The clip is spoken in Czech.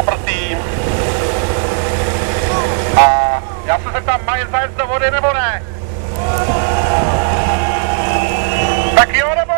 Poprosím. A já se zeptám, má je zajet do vody nebo ne? Tak jo, nebo